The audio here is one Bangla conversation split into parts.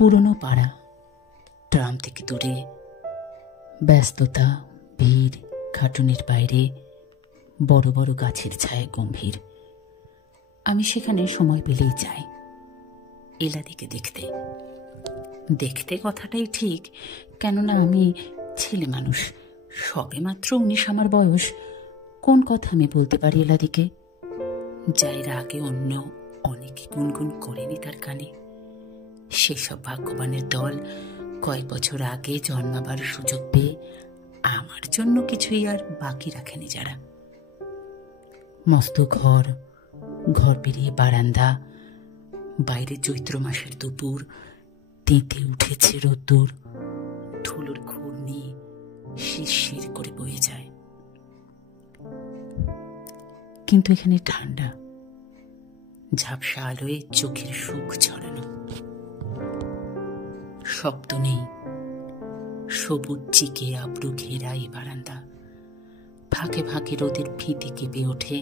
পুরনো পাড়া, ট্রাম থেকে দূরে, ব্যস্ততা, ভিড়, খাটুনির বাইরে বড় বড় গাছের ছায় গম্ভীর। আমি সেখানে সময় পেলেই যাই এলাদিকে দেখতে। দেখতে কথাটাই ঠিক, কেননা আমি ছেলে মানুষ, সবে মাত্র 19 আমার বয়স। কোন কথা আমি বলতে পারি এলাদিকে, যার আগে অন্য অনেকে গুনগুন করেনি তার কানে। সেসব ভাগ্যবানের দল কয়েক বছর আগে জন্মাবার সুযোগ পেয়ে আমার জন্য কিছুই আর বাকি রাখেনি যারা। মস্ত ঘর, ঘর পেরিয়ে বারান্দা, বাইরে চৈত্র মাসের দুপুর, তেঁতে উঠেছে রোদ্দুর, ধুলোর ঘূর্ণি শিরশির করে বয়ে যায়। কিন্তু এখানে ঠান্ডা, ঝাপসা আলোয় চোখের সুখ ছড়ানো। শব্দ নেই, সবুজ চিকে আবরু ঘেরা এই বারান্দা। ফাঁকে ফাঁকে রোদের ফিতে কেঁপে ওঠে,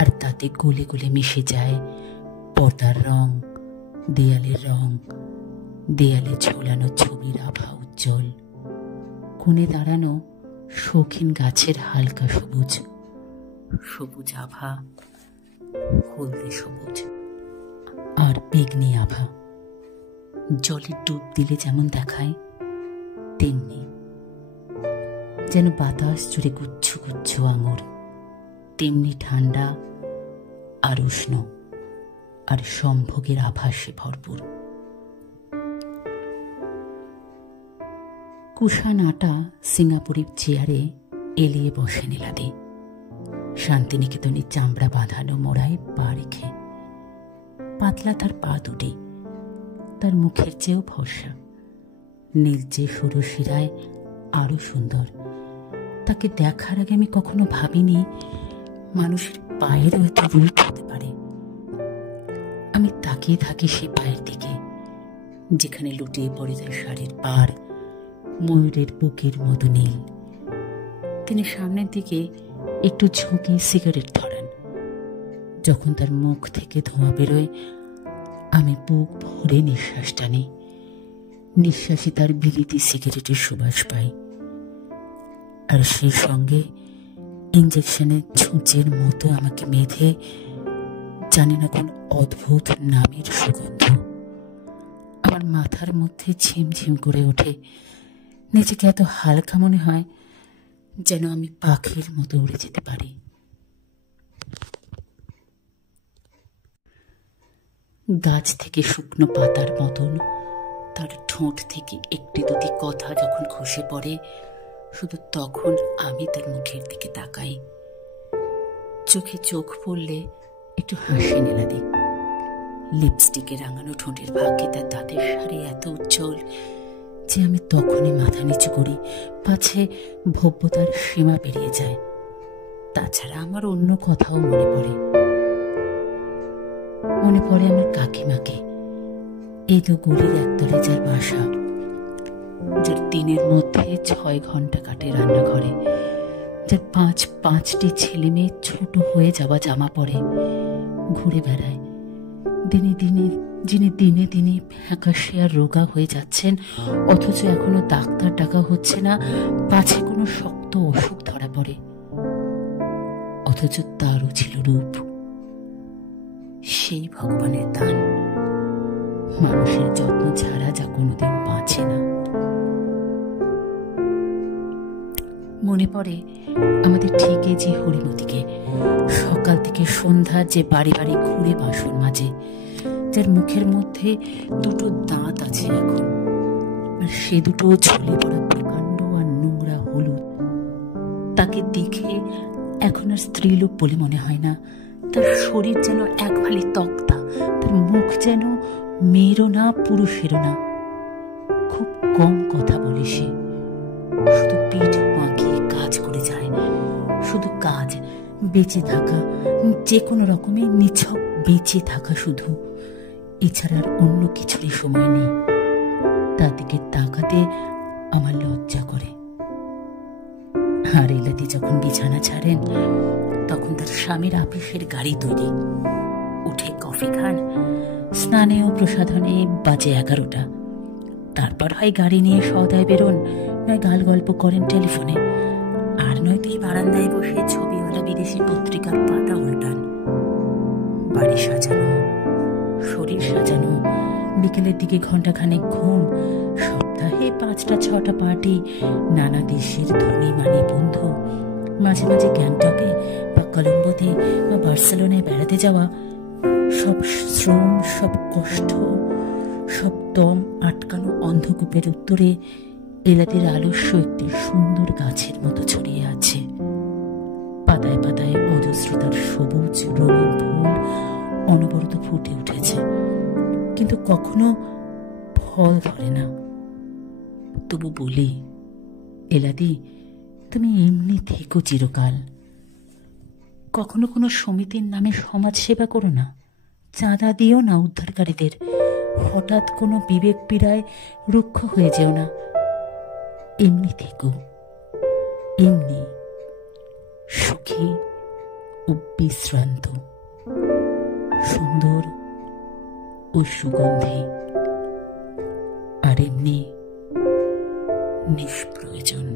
আর তাতে গলে গলে মিশে যায় পর্দার রং, দেয়ালের রং, দেয়ালে ঝোলানো ছবির আভা উজ্জ্বল। কোণে দাঁড়ানো শৌখিন গাছের হালকা সবুজ, সবুজ আভা, হলদে সবুজ, আর বেগনি আভা। জলে ডুব দিলে যেমন দেখায় তেমনি, যেন বাতাস জুড়ে গুচ্ছ গুচ্ছ আঙুর, তেমনি ঠান্ডা আর উষ্ণ আর সম্ভোগের আভাসে ভরপুর। কুষাণ আটা সিঙ্গাপুরি চেয়ারে এলিয়ে বসেন এলাদি, শান্তিনিকেতনের চামড়া বাঁধানো মোড়ায় পা রেখে। পাতলা তার পা দুটি, তার মুখের চেয়েও ফর্সা, নীলচে সরু শিরায় আরো সুন্দর। তাকে দেখার আগে আমি কখনো ভাবিনি মানুষের পায়েরও এত রূপ হতে পারে। আমি তাকিয়ে থাকি সে পায়ের দিকে, যেখানে লুটিয়ে পড়ে যায় শাড়ির পাড়, ময়ূরের বুকের মতো নীল। তিনি সামনের দিকে একটু ঝুঁকে সিগারেট ধরান। যখন তার মুখ থেকে ধোঁয়া বেরোয়, আমি বুক ভরে নিঃশ্বাস টানি। নিঃশ্বাসে তার বিলিতি সিগারেটের সুবাস পাই, আর সেই সঙ্গে ইঞ্জেকশনের ছুঁচের মতো আমাকে মেধে জানি না কোন অদ্ভুত নামের সুগন্ধ। আমার মাথার মধ্যে ঝিমঝিম করে ওঠে, নিজেকে এত হালকা মনে হয় যেন আমি পাখির মতো উড়ে যেতে পারি। গাছ থেকে শুকনো পাতার মতন তার ঠোঁট থেকে একটি দুটি কথা যখন খসে পড়ে, শুধু তখন আমি তার মুখের দিকে তাকাই। চোখে চোখ পড়লে একটু হাসি এলাদি। লিপস্টিকে রাঙানো ঠোঁটের ভাগ্যে তার দাঁতের সারি এত উজ্জ্বল যে আমি তখনই মাথা নিচু করি, পাছে ভব্যতার সীমা পেরিয়ে যায়। তাছাড়া আমার অন্য কথাও মনে পড়ে। মনে পড়ে আমার কাকিমাকে, এই তো গলির একতলে যার বাসা, যার দিনের মধ্যে 6 ঘন্টা কাটে রান্নাঘরে, যার 5টি ছেলে মেয়ে ছোট হয়ে যাওয়া জামা পরে ঘুরে বেড়ায়, যিনি দিনে দিনে ফ্যাকাশে আর রোগা হয়ে যাচ্ছেন, অথচ এখনো ডাক্তার ডাকা হচ্ছে না, পাছে কোনো শক্ত অসুখ ধরা পড়ে। অথচ তারও ছিল রূপ, সেই ভগবানের দান, মানুষের যত্ন ছাড়া যা কোনোদিন বাঁচে না। মনে পড়ে আমাদের ঠিকই যে হরিমতিকে, সকাল থেকে সন্ধ্যা যে বাড়ি বাড়ি ঘুরে বাসন মাজে, যার মুখের মধ্যে 2টো দাঁত আছে এখন, আর সে দুটো ঝুলে পড়া প্রকাণ্ড আর নোংরা হলুদ। তাকে দেখে এখন আর স্ত্রীলোক বলে মনে হয় না। তার শরীর যেন এক ভালি তক্তা, তার মুখ যেন মেয়েরও না পুরুষেরও না। খুব কম কথা বলে সে, শুধু পিঠ বাঁকিয়ে কাজ করে যায়, শুধু কাজ, বেঁচে থাকা, যে কোনো রকমে নিছক বেঁচে থাকা শুধু, এছাড়া আর অন্য কিছুরই সময় নেই। তার দিকে তাকাতে আমার লজ্জা করে। আর এলাদি যখন বিছানা ছাড়েন, তখন তার স্বামীর আপিসের গাড়ি তৈরি, উঠে কফি খান, স্নানে ও প্রসাধনে বাজে 11টা। তারপর হয় গাড়ি নিয়ে সওদায় বেরোন, নয় গাল গল্প করেন টেলিফোনে, আর নয়তো এই বারান্দায় বসে ছবিওয়ালা বিদেশি পত্রিকার পাতা উল্টান। বাড়ি সাজানো, শরীর সাজানো, বিকেলের দিকে ঘন্টাখানেক ঘুম, সপ্তাহে 5-6টা পার্টি, নানা দেশের ধনী মানি বন্ধু, মাঝে মাঝে গ্যাংটকে বা কলম্বোতে বা বার্সেলোনায় বেড়াতে যাওয়া, সব শ্রম, সব কষ্ট, সব দম আটকানো অন্ধকূপের উত্তরে এলাদের আলস্য একটি সুন্দর গাছের মতো ছড়িয়ে আছে। পাতায় পাতায় অজস্রতার সবুজ রঙিন ফুল অনবরত ফুটে উঠেছে, কিন্তু কখনো ফল ধরে না। তবু বলি, এলাদি, তুমি এমনি থেকো চিরকাল। কখনো কোনো সমিতির নামে সমাজ সেবা করো না, চাঁদা দিও না উদ্ধারকারীদের, হঠাৎ কোনো বিবেক পীড়ায় রুক্ষ হয়ে যেও না। এমনি থেকো, এমনি সুখী ও বিশ্রান্ত, সুন্দর ও সুগন্ধি, আর এমনি নিষ্প্রয়োজন।